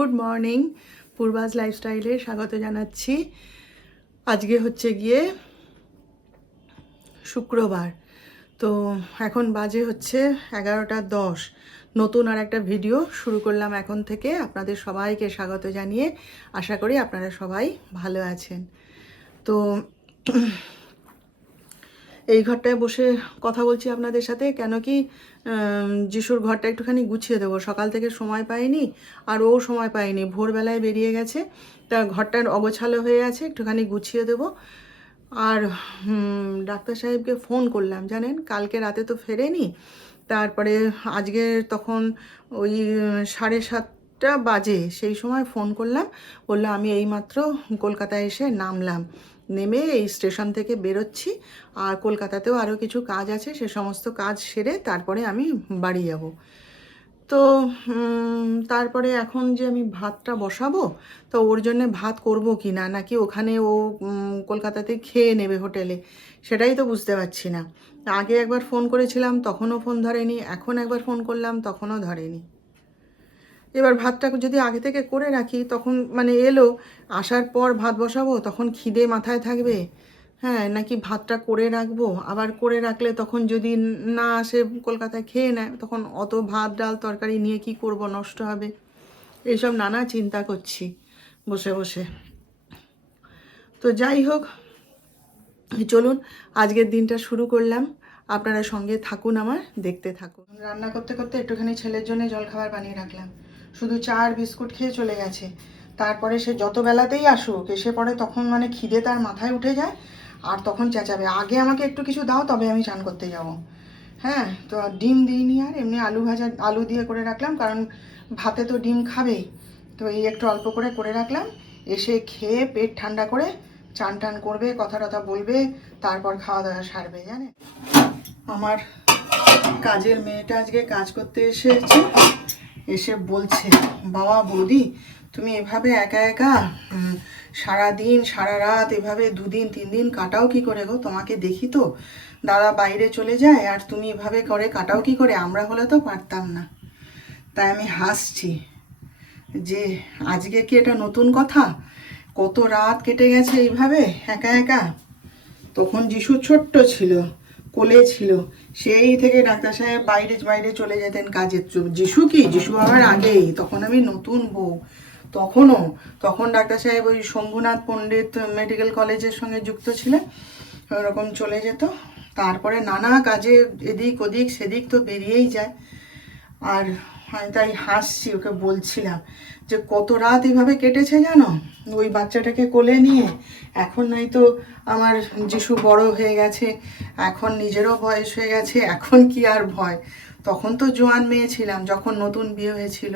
Good morning পূর্বাজ লাইফস্টাইলে স্বাগত জানাচ্ছি। আজকে হচ্ছে গিয়ে শুক্রবার। তো এখন বাজে হচ্ছে এগারোটা দশ। নতুন আর একটা ভিডিও শুরু করলাম এখন থেকে। আপনাদের সবাইকে স্বাগত জানিয়ে আশা করি আপনারা সবাই ভালো আছেন। তো এই ঘরটায় বসে কথা বলছি আপনাদের সাথে। কেন কি যিশুর ঘরটা একটুখানি গুছিয়ে দেবো। সকাল থেকে সময় পাইনি, আর ও সময় পায়নি ভোরবেলায় বেরিয়ে গেছে, তা ঘরটার অগোছালো হয়ে আছে, একটুখানি গুছিয়ে দেবো। আর ডাক্তার সাহেবকে ফোন করলাম, জানেন? কালকে রাতে তো ফেরেনি, তারপরে আজকে তখন ওই সাড়ে সাতটা বাজে, সেই সময় ফোন করলাম। বলল, আমি এইমাত্র কলকাতায় এসে নামলাম। নেমে এই স্টেশন থেকে বেরোচ্ছি। আর কলকাতাতেও আরও কিছু কাজ আছে, সে সমস্ত কাজ সেরে তারপরে আমি বাড়ি যাব। তো তারপরে এখন যে আমি ভাতটা বসাবো, তো ওর জন্যে ভাত করব কি না নাকি ওখানে ও কলকাতাতে খেয়ে নেবে হোটেলে, সেটাই তো বুঝতে পারছি না। আগে একবার ফোন করেছিলাম, তখনও ফোন ধরেনি, এখন একবার ফোন করলাম, তখনও ধরেনি। এবার ভাতটা যদি আগে থেকে করে রাখি, তখন মানে এলো, আসার পর ভাত বসাবো, তখন খিদে মাথায় থাকবে। হ্যাঁ নাকি ভাতটা করে রাখব? আবার করে রাখলে তখন যদি না আসে কলকাতায় খেয়ে নেয়, তখন অত ভাত, ডাল, তরকারি নিয়ে কি করব? নষ্ট হবে। এইসব নানা চিন্তা করছি বসে বসে। তো যাই হোক, চলুন, আজকের দিনটা শুরু করলাম। আপনারা সঙ্গে থাকুন আমার, দেখতে থাকুন। রান্না করতে করতে একটুখানি ছেলের জন্য জলখাবার বানিয়ে রাখলাম। শুধু চা আর বিস্কুট খেয়ে চলে গেছে। তারপরে সে যত বেলাতেই আসুক, এসে পরে তখন মানে খিদে তার মাথায় উঠে যায় আর তখন চেঁচাবে। আগে আমাকে একটু কিছু দাও, তবে আমি চান করতে যাব। হ্যাঁ তো ডিম দিইনি আর, এমনি আলু ভাজা, আলু দিয়ে করে রাখলাম, কারণ ভাতে তো ডিম খাবেই। তো এই একটু অল্প করে করে রাখলাম। এসে খেয়ে পেট ঠান্ডা করে চান টান করবে কথা টথা বলবে, তারপর খাওয়া দাওয়া সারবে, জানে? আমার কাজের মেয়েটা আজকে কাজ করতে এসেছে। এসে বলছে, বাবা, বৌদি, তুমি এভাবে একা একা সারা দিন সারা রাত এভাবে দুদিন তিন দিন কাটাও কি করে গো? তোমাকে দেখি তো। দাদা বাইরে চলে যায় আর তুমি এভাবে করে কাটাও কি করে? আমরা হলে তো পারতাম না। তাই আমি হাসছি যে, আজকে কি এটা নতুন কথা? কত রাত কেটে গেছে এইভাবে, একা একা? তখন যিশু ছোট্ট ছিল। কোলে ছিল। সেই থেকে ডাক্তার সাহেব বাইরে বাইরে চলে যেতেন কাজের। যিশু কি? যিশু হওয়ার আগেই। তখন আমি নতুন বউ। তখনও, তখন ডাক্তার সাহেব ওই শম্ভুনাথ পণ্ডিত মেডিকেল কলেজের সঙ্গে যুক্ত ছিলেন। ওরকম চলে যেত। তারপরে নানা কাজে এদিক ওদিক, সেদিক তো বেরিয়েই যায়। আর আমি তাই হাসছি, ওকে বলছিলাম যে কত রাত এভাবে কেটেছে জানো? ওই বাচ্চাটাকে কোলে নিয়ে। এখন নাই তো আমার যিশু বড় হয়ে গেছে, এখন নিজেরও বয়স হয়ে গেছে, এখন কি আর ভয়? তখন তো জোয়ান মেয়ে ছিলাম, যখন নতুন বিয়ে হয়েছিল।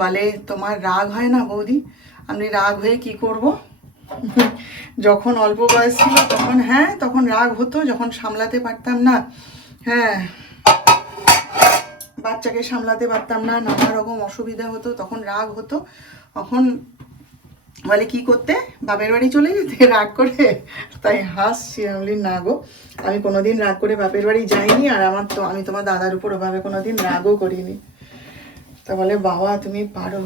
বলে, তোমার রাগ হয় না বৌদি? আমি রাগ হয়ে কি করব? যখন অল্প বয়স ছিল, তখন হ্যাঁ তখন রাগ হতো, যখন সামলাতে পারতাম না। হ্যাঁ বাচ্চাকে সামলাতে পারতাম না, নানা রকম অসুবিধা হতো, তখন রাগ হতো। তখন বলে, কি করতে? বাপের বাড়ি চলে যেতে? রাগ করে। তাই হাসছি, আমি না গো, আমি কোনোদিন রাগ করে বাপের বাড়ি যাইনি আর আমার তো, আমি তোমার দাদার উপর ওভাবে কোনোদিন রাগও করিনি। তা বলে, বাবা, তুমি পারো।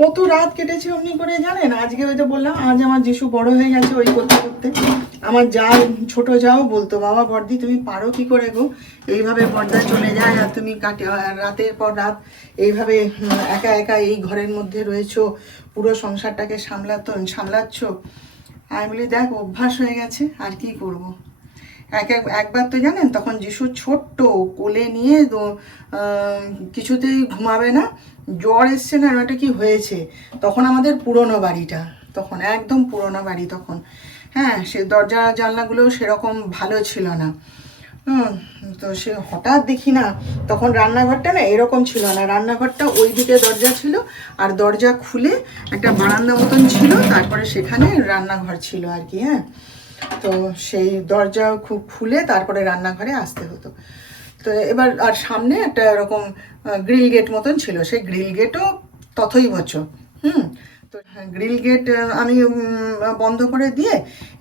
কত রাত কেটেছে অমনি করে জানেন? আজকে ওই তো বললাম, আজ আমার যিশু বড় হয়ে গেছে ওই করতে করতে। আমার যা ছোট যাও বলতো, বাবা বর্দি, তুমি পারো কি করে গো? এইভাবে পর্দা চলে যায় আর তুমি কাটে রাতের পর রাত এইভাবে একা একা এই ঘরের মধ্যে রয়েছো, পুরো সংসারটাকে সামলাত, সামলাচ্ছ? আমি বলি, দেখ, অভ্যাস হয়ে গেছে, আর কি করব। এক এক, একবার তো জানেন, তখন যিশু ছোট্ট কোলে নিয়ে কিছুতেই ঘুমাবে না, জ্বর এসছে না ওটা কি হয়েছে? তখন আমাদের পুরনো বাড়িটা, তখন, একদম পুরনো বাড়ি তখন। হ্যাঁ সে দরজা, জানলাগুলো সেরকম ভালো ছিল না। তো সে হঠাৎ দেখি না, তখন রান্নাঘরটা না এরকম ছিল না, রান্নাঘরটা ওই দিকে দরজা ছিল, আর দরজা খুলে একটা বারান্দা মতন ছিল, তারপরে সেখানে রান্নাঘর ছিল আর কি হ্যাঁ। তো সেই দরজা খুব খুলে তারপরে রান্নাঘরে আসতে হতো। তো এবার আর সামনে একটা এরকম গ্রিল গেট মতন ছিল। সেই গ্রিল গেটও তথই বছর হুম? তো গ্রিল গেট আমি বন্ধ করে দিয়ে,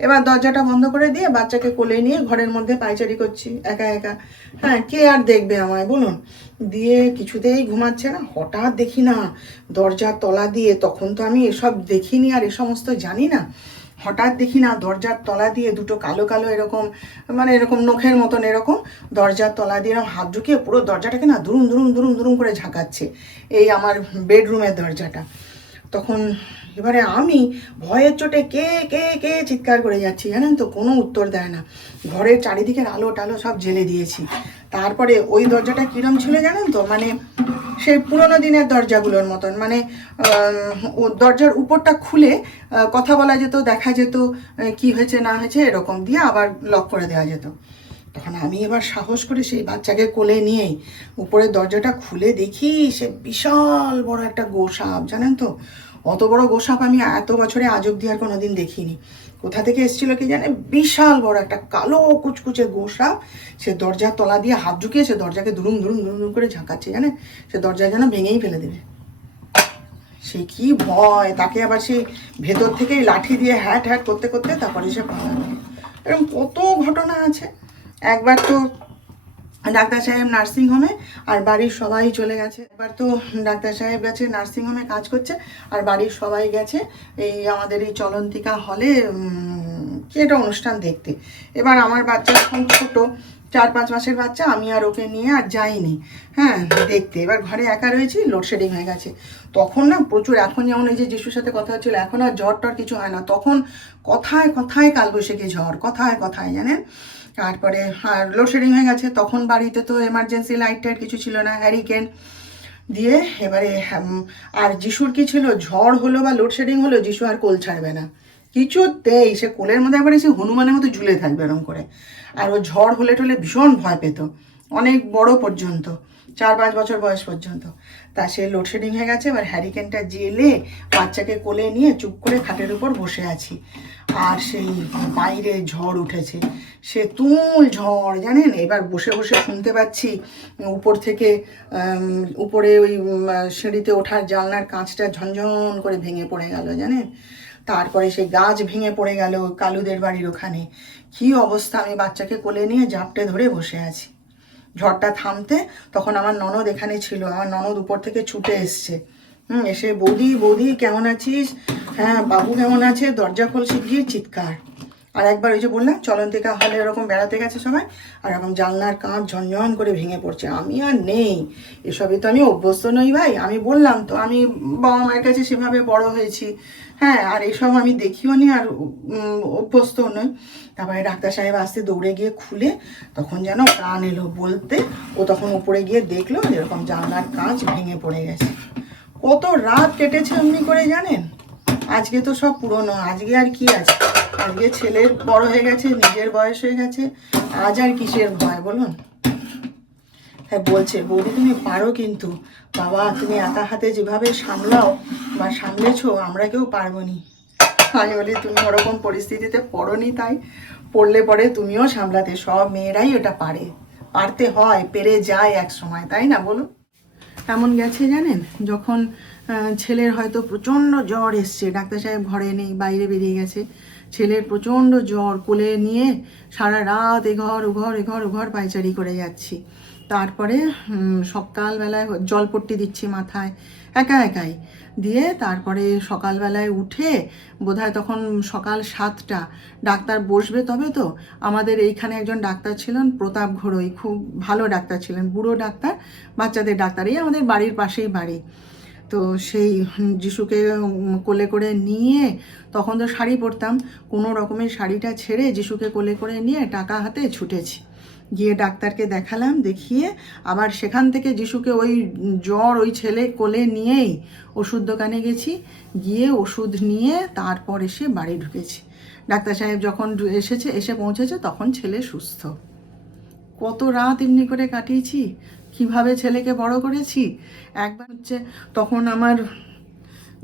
এবার দরজাটা বন্ধ করে দিয়ে বাচ্চাকে কোলে নিয়ে ঘরের মধ্যে পায়চারি করছি, একা একা। হ্যাঁ কে আর দেখবে আমায়, বলুন? দিয়ে কিছুতেই ঘুমাচ্ছে না, হঠাৎ দেখি না, দরজার তলা দিয়ে, তখন তো আমি এসব দেখিনি আর এ সমস্ত জানি না। হঠাৎ দেখি না, দরজার তলা দিয়ে দুটো কালো কালো এরকম মানে এরকম নখের মতন এরকম দরজার তলা দিয়ে এরকম হাত ঢুকিয়ে পুরো দরজাটাকে না দুরুম দুরুম দুরুম দুরুম করে ঝাঁকাচ্ছে এই আমার বেডরুমের দরজাটা। তখন এবারে আমি ভয়ের চোটে কে কে কে চিৎকার করে যাচ্ছি জানেন তো? কোনো উত্তর দেয় না। ঘরের চারিদিকের আলো টালো সব জেলে দিয়েছি। তারপরে ওই দরজাটা কিরম ছিল জানেন তো? মানে সেই পুরনো দিনের দরজাগুলোর মতন। মানে দরজার উপরটা খুলে কথা বলা যেত, দেখা যেত কি হয়েছে, না হয়েছে, এরকম দিয়ে আবার লক করে দেওয়া যেত। তখন আমি এবার সাহস করে সেই বাচ্চাকে কোলে নিয়ে উপরের দরজাটা খুলে দেখি, সে বিশাল বড় একটা গোসাপ, জানেন তো? অত বড় গোসাপ আমি এত বছরে আজ অব্দি আর কোনোদিন দেখিনি। কোথা থেকে এসেছিল কি জানে? বিশাল বড় একটা কালো কুচকুচে গোসাপ। সে দরজার তলা দিয়ে হাত ঢুকিয়ে সে দরজাকে দুরুম দুরুম দুরুম দুরুম করে ঝাঁকাচ্ছে, জানে? সে দরজা যেন ভেঙেই ফেলে দেবে। সে কি ভয়! তাকে আবার সেই ভেতর থেকেই লাঠি দিয়ে হ্যাট হ্যাট করতে করতে তারপরে সে পালালো। এরকম কত ঘটনা আছে? একবার তো ডাক্তার সাহেব নার্সিং হোমে আর বাড়ির সবাই চলে গেছে। এবার তো ডাক্তার সাহেব গেছে নার্সিং হোমে কাজ করছে, আর বাড়ির সবাই গেছে এই আমাদের এই চলন্তিকা হলে একটা অনুষ্ঠান দেখতে। এবার আমার বাচ্চা এখন ছোটো, চার পাঁচ মাসের বাচ্চা, আমি আর ওকে নিয়ে আর যাইনি হ্যাঁ দেখতে। এবার ঘরে একা রয়েছি লোডশেডিং হয়ে গেছে। তখন না প্রচুর, এখন যেমন এই যে যিশুর সাথে কথা হচ্ছিল, এখন আর জ্বর টর কিছু হয় না। তখন কথায় কথায় কালবৈশাখী ঝড়, কথায় কথায়, জানেন? তারপরে, আর লোডশেডিং হয়ে গেছে, তখন বাড়িতে তো এমার্জেন্সি লাইট টাইট কিছু ছিল না হ্যারিকেন দিয়ে এবারে আর যিশুর কি ছিল? ঝড় হলো বা লোডশেডিং হলো, যিশু আর কোল ছাড়বে না। কিছুতেই সে কোলের মধ্যে একবারে সে হনুমানের মতো ঝুলে থাকবে এরম করে। আর ও ঝড় হলে টলে ভীষণ ভয় পেত, অনেক বড় পর্যন্ত। চার পাঁচ বছর বয়স পর্যন্ত। তা সে লোডশেডিং হয়ে গেছে, এবার হ্যারিকেনটা জেলে বাচ্চাকে কোলে নিয়ে চুপ করে খাটের উপর বসে আছি। আর সেই বাইরে ঝড় উঠেছে। সে তুমুল ঝড়, জানেন? এবার বসে বসে শুনতে পাচ্ছি উপর থেকে উপরে ওই সিঁড়িতে ওঠার জানলার কাঁচটা ঝনঝন করে ভেঙে পড়ে গেল, জানেন? তারপরে সেই গাছ ভেঙে পড়ে গেল কালুদের বাড়ির ওখানে। কি অবস্থা? আমি বাচ্চাকে কোলে নিয়ে জাপটে ধরে বসে আছি। ঝড়টা থামতে তখন আমার ননদ এখানে ছিল, আমার ননদ উপর থেকে ছুটে এসছে। হুম, এসে বৌদি বৌদি কেমন আছিস? হ্যাঁ বাবু কেমন আছে? দরজা খোল শিগগির, চিৎকার। আর একবার ওই যে বললাম, চলন্তিকা হলে এরকম বেড়াতে গেছে সবাই, আর এরকম জানলার কাঁচ ঝনঝন করে ভেঙে পড়ছে। আমি আর নেই। এসবে তো আমি অভ্যস্ত নই ভাই। আমি বললাম তো, আমি বাবা মায়ের কাছে সেভাবে বড় হয়েছি। হ্যাঁ আর এসব আমি দেখিও নি আর অভ্যস্ত নই। তারপরে ডাক্তার সাহেব আসতে দৌড়ে গিয়ে খুলে তখন যেন প্রাণ এলো বলতে, ও তখন উপরে গিয়ে দেখল এরকম জানলার কাঁচ ভেঙে পড়ে গেছে। কত রাত কেটেছে এমনি করে জানেন? আজকে তো সব পুরনো, আজকে আর কি আছে? আজকে ছেলের বড় হয়ে গেছে, নিজের বয়স হয়ে গেছে, আজ আর কিসের ভয় বলুন? হ্যাঁ বলছে, বৌদি, তুমি পারো কিন্তু। বাবা, তুমি একা হাতে যেভাবে সামলাও বা সামলেছো, আমরা কেউ পারব নি আমি বলি, তুমি ওরকম পরিস্থিতিতে পড়নি তাই? পড়লে পরে তুমিও সামলাতে, সব মেয়েরাই ওটা পারে। পারতে হয়, পেরে যায় এক সময়, তাই না বলুন? এমন গেছে জানেন, যখন ছেলের হয়তো প্রচণ্ড জ্বর এসছে, ডাক্তার সাহেব ঘরে নেই, বাইরে বেরিয়ে গেছে। ছেলের প্রচণ্ড জ্বর কোলে নিয়ে সারা রাত এঘর ওঘর এঘর ওঘর পায়চারি করে যাচ্ছি। তারপরে সকালবেলায় জলপট্টি দিচ্ছি মাথায়, একা একাই। দিয়ে তারপরে সকালবেলায় উঠে বোধহয় তখন সকাল সাতটা, ডাক্তার বসবে তবে তো। আমাদের এইখানে একজন ডাক্তার ছিলেন, প্রতাপ ঘোড়ই খুব ভালো ডাক্তার ছিলেন, বুড়ো ডাক্তার, বাচ্চাদের ডাক্তার এই আমাদের বাড়ির পাশেই বাড়ি। তো সেই যিশুকে কোলে করে নিয়ে তখন তো শাড়ি পরতাম। কোনো রকমের শাড়িটা ছেড়ে যিশুকে কোলে করে নিয়ে টাকা হাতে ছুটেছি। গিয়ে ডাক্তারকে দেখালাম, দেখিয়ে আবার সেখান থেকে যিশুকে ওই জ্বর ওই ছেলে কোলে নিয়েই ওষুধ দোকানে গেছি। গিয়ে ওষুধ নিয়ে তারপর এসে বাড়ি ঢুকেছি। ডাক্তার সাহেব যখন এসেছে, এসে পৌঁছেছে, তখন ছেলে সুস্থ। কত রাত এমনি করে কাটিয়েছি কীভাবে ছেলেকে বড় করেছি? একবার হচ্ছে তখন আমার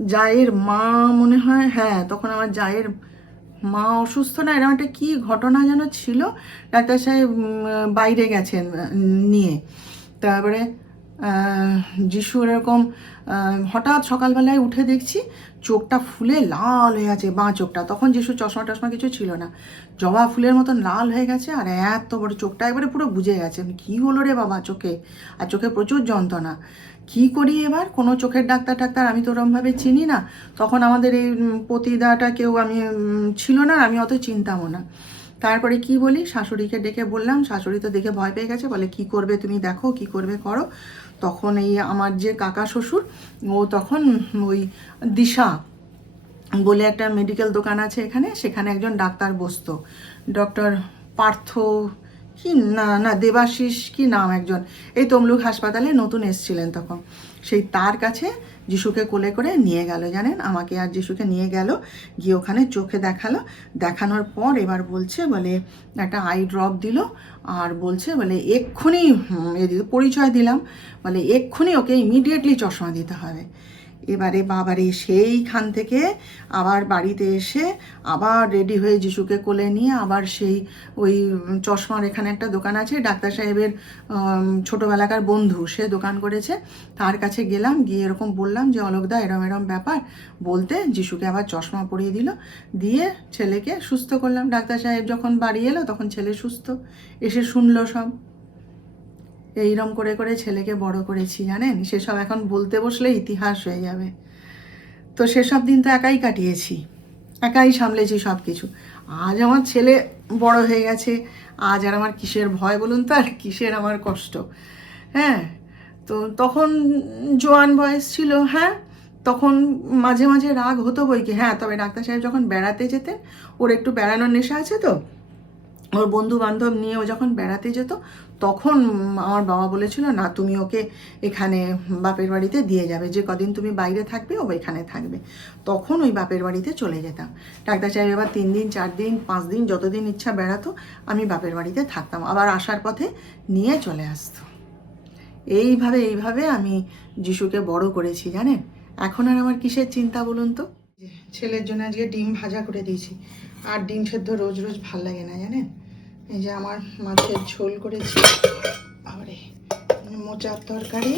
জায়ের মা মনে হয় হ্যাঁ তখন আমার জায়ের মা অসুস্থ না এরকম একটা কী ঘটনা যেন ছিল? ডাক্তার সাহেব বাইরে গেছেন নিয়ে। তারপরে যিশু এরকম হঠাৎ সকালবেলায় উঠে দেখছি চোখটা ফুলে লাল হয়ে গেছে বাঁ চোখটা। তখন যিশু চশমা টশমা কিছু ছিল না। জবা ফুলের মতন লাল হয়ে গেছে আর এত বড় চোখটা একবারে পুরো বুঝে গেছে। কী হলো রে বাবা চোখে? আর চোখে প্রচুর যন্ত্রণা। কী করি এবার? কোনো চোখের ডাক্তার টাক্তার আমি তো ওরমভাবে চিনি না। তখন আমাদের এই পতিদাটা কেউ আমি ছিল না, আমি অত চিনতামও না। তারপরে কি বলি? শাশুড়িকে ডেকে বললাম, শাশুড়ি তো দেখে ভয় পেয়ে গেছে। বলে, কি করবে তুমি? দেখো, কি করবে করো। তখন এই আমার যে কাকা শ্বশুর, ও তখন ওই দিশা বলে একটা মেডিকেল দোকান আছে এখানে, সেখানে একজন ডাক্তার বসতো। ডক্টর পার্থ কি না না, দেবাশিস কি নাম একজন। এই তমলুক হাসপাতালে নতুন এসছিলেন তখন। সেই তার কাছে যিশুকে কোলে করে নিয়ে গেল, জানেন? আমাকে আর যিশুকে নিয়ে গেল, গিয়ে ওখানে চোখে দেখাল। দেখানোর পর এবার বলছে, বলে একটা আই ড্রপ দিল আর বলছে, বলে, এক্ষুনি পরিচয় দিলাম। বলে, এক্ষুনি ওকে ইমিডিয়েটলি চশমা দিতে হবে। এবারে বাবারে সেইখান থেকে আবার বাড়িতে এসে আবার রেডি হয়ে যিশুকে কোলে নিয়ে আবার সেই ওই চশমার এখানে একটা দোকান আছে, ডাক্তার সাহেবের ছোটোবেলাকার বন্ধু সে দোকান করেছে। তার কাছে গেলাম, গিয়ে এরকম বললাম যে অলোকদা এরম এরম ব্যাপার। বলতে যিশুকে আবার চশমা পরিয়ে দিল। দিয়ে ছেলেকে সুস্থ করলাম। ডাক্তার সাহেব যখন বাড়ি এলো, তখন ছেলে সুস্থ। এসে শুনলো সব। এইরম করে করে ছেলেকে বড় করেছি, জানেন? সেসব এখন বলতে বসলে ইতিহাস হয়ে যাবে। তো সেসব দিন তো একাই কাটিয়েছি, একাই সামলেছি সব কিছু আজ আমার ছেলে বড় হয়ে গেছে, আজ আর আমার কিসের ভয় বলুন তো? আর কিসের আমার কষ্ট? হ্যাঁ? তো তখন জোয়ান বয়স ছিল হ্যাঁ? তখন মাঝে মাঝে রাগ হতো বই কি হ্যাঁ তবে ডাক্তার সাহেব যখন বেড়াতে যেতেন, ওর একটু বেড়ানোর নেশা আছে তো? ওর বন্ধু বান্ধব নিয়ে ও যখন বেড়াতে যেত, তখন আমার বাবা বলেছিল, না, তুমি ওকে এখানে বাপের বাড়িতে দিয়ে যাবে। যে কদিন তুমি বাইরে থাকবে, ও এখানে থাকবে। তখন ওই বাপের বাড়িতে চলে যেতাম। ডাক্তার সাহেব এবার তিন দিন, চার দিন, পাঁচ দিন যতদিন ইচ্ছা বেড়াতো, আমি বাপের বাড়িতে থাকতাম। আবার আসার পথে নিয়ে চলে আসতো। এইভাবে এইভাবে আমি যিশুকে বড় করেছি, জানেন? এখন আর আমার কিসের চিন্তা বলুন তো? ছেলের জন্য আজকে ডিম ভাজা করে দিয়েছি। আর ডিম সেদ্ধ রোজ রোজ ভালো লাগে না, জানেন? এই যে আমার মাছের ঝোল করেছি। আরে মোচার তরকারি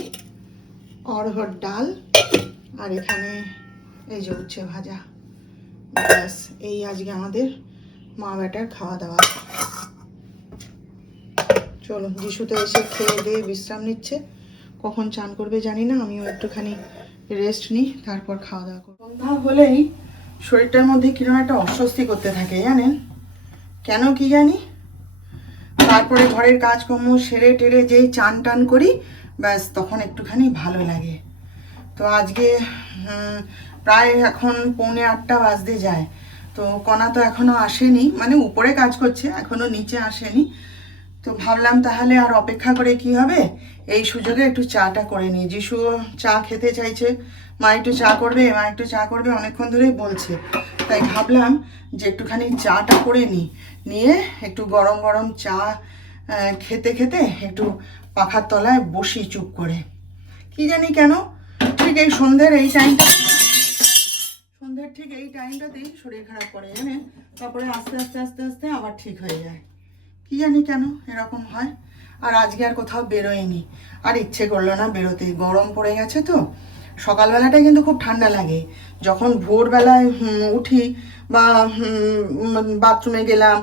অরহর ডাল, আর এখানে এই যে উচ্ছে ভাজা। ব্যাস, এই আজকে আমাদের মা বেটার খাওয়া দাওয়া। চলো যিশুতে এসে খেয়ে দিয়ে বিশ্রাম নিচ্ছে। কখন চান করবে জানি না, আমিও একটুখানি রেস্ট নিই, তারপর খাওয়া দাওয়া করব। সন্ধ্যা হলেই শরীরটার মধ্যে কীরকম একটা অস্বস্তি করতে থাকে, জানেন? কেন কি জানি? তারপরে ঘরের কাজকর্ম সেরে টেরে যেই চান টান করি, ব্যাস, তখন একটুখানি ভালো লাগে। তো আজকে প্রায় এখন পৌনে আটটা বাজতে যায়। তো কণা তো এখনও আসেনি মানে উপরে কাজ করছে, এখনও নিচে আসেনি। তো ভাবলাম তাহলে আর অপেক্ষা করে কি হবে? এই সুযোগে একটু চাটা করে নিই। যিশু চা খেতে চাইছে, মা একটু চা করবে, মা একটু চা করবে, অনেকক্ষণ ধরেই বলছে। তাই ভাবলাম যে একটুখানি চাটা করে নিই। নিয়ে একটু গরম গরম চা খেতে খেতে একটু পাখার তলায় বসি চুপ করে। কি জানি কেন, ঠিক এই সন্ধ্যের এই টাইমটা সন্ধ্যের ঠিক এই টাইমটাতেই শরীর খারাপ করে, জানেন? তারপরে আস্তে আস্তে আস্তে আস্তে আবার ঠিক হয়ে যায়। কি জানি কেন এরকম হয়। আর আজকে আর কোথাও বেরোয়নি। আর ইচ্ছে করল না বেরোতে। গরম পড়ে গেছে তো। সকালবেলাটা কিন্তু খুব ঠান্ডা লাগে। যখন ভোরবেলায় উঠি বা বাথরুমে গেলাম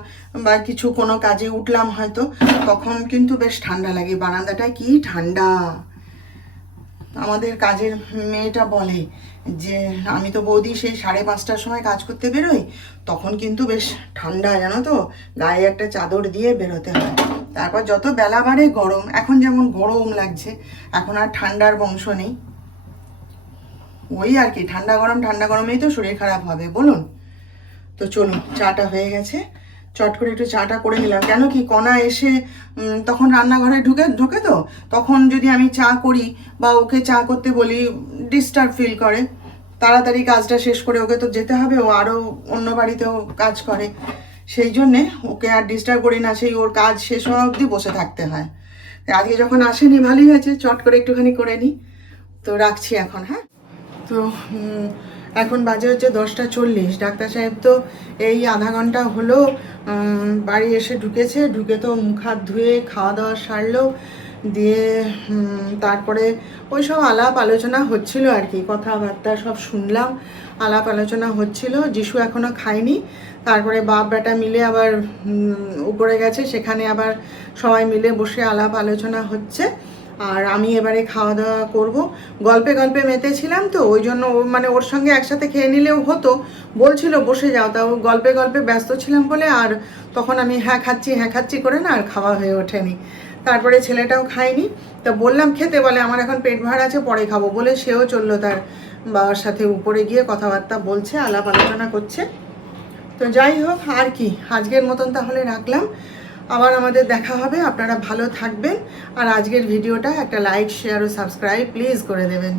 বা কিছু কোনো কাজে উঠলাম হয়তো, তখন কিন্তু বেশ ঠান্ডা লাগে। বারান্দাটা কি ঠান্ডা। আমাদের কাজের মেয়েটা বলে যে আমি তো বৌদি সেই সাড়ে পাঁচটার সময় কাজ করতে বেরোই, তখন কিন্তু বেশ ঠান্ডা জানো তো, গায়ে একটা চাদর দিয়ে বেরোতে হয়। তারপর যত বেলা বাড়ে গরম, এখন যেমন গরম লাগছে, এখন আর ঠান্ডার বংশ নেই। ওই আর কি, ঠান্ডা গরম, ঠান্ডা গরমেই তো শরীর খারাপ হবে, বলুন। তো চলুন, চাটা হয়ে গেছে। চট করে একটু চাটা করে নিলাম। কেন কি কণা এসে তখন রান্নাঘরে ঢুকে, ঢোকে তো। তখন যদি আমি চা করি বা ওকে চা করতে বলি ডিস্টার্ব ফিল করে। তাড়াতাড়ি কাজটা শেষ করে ওকে তো যেতে হবে, ও আরও অন্য বাড়িতেও কাজ করে। সেই জন্যে ওকে আর ডিস্টার্ব করি না, সেই ওর কাজ শেষ হওয়া অবধি বসে থাকতে হয়। আজকে যখন আসেনি, ভালোই হয়েছে, চট করে একটুখানি করে নিই তো রাখছি এখন হ্যাঁ? তো এখন বাজে হচ্ছে দশটা চল্লিশ। ডাক্তার সাহেব তো এই আধা ঘণ্টা হলো বাড়ি এসে ঢুকেছে, ঢুকে তো মুখ হাত ধুয়ে খাওয়া দাওয়া সারলো, দিয়ে তারপরে ওই সব আলাপ আলোচনা হচ্ছিল আর কি, কথাবার্তা সব শুনলাম, আলাপ আলোচনা হচ্ছিল, যিশু এখনও খায়নি, তারপরে বাপ বেটা মিলে আবার উপরে গেছে, সেখানে আবার সবাই মিলে বসে আলাপ আলোচনা হচ্ছে আর আমি এবারে খাওয়া দাওয়া করব। গল্পে গল্পে মেতেছিলাম তো, ওই জন্য মানে ওর সঙ্গে একসাথে খেয়ে নিলেও হতো। বলছিল, বসে যাও। তাও গল্পে গল্পে ব্যস্ত ছিলাম বলে আর তখন আমি হ্যাঁ খাচ্ছি হ্যাঁ খাচ্ছি করে না আর খাওয়া হয়ে ওঠেনি। তারপরে ছেলেটাও খায়নি। তা বললাম, খেতে, বলে, আমার এখন পেট ভার আছে, পরে খাব। বলে সেও চলল তার বাবার সাথে উপরে গিয়ে কথাবার্তা বলছে, আলাপ আলোচনা করছে। তো যাই হোক, আর কি, আজকের মতন তাহলে রাখলাম। আবার আমাদের দেখা হবে, আপনারা ভালো থাকবেন। আর আজকের ভিডিওটা একটা লাইক শেয়ার ও সাবস্ক্রাইব প্লিজ করে দেবেন।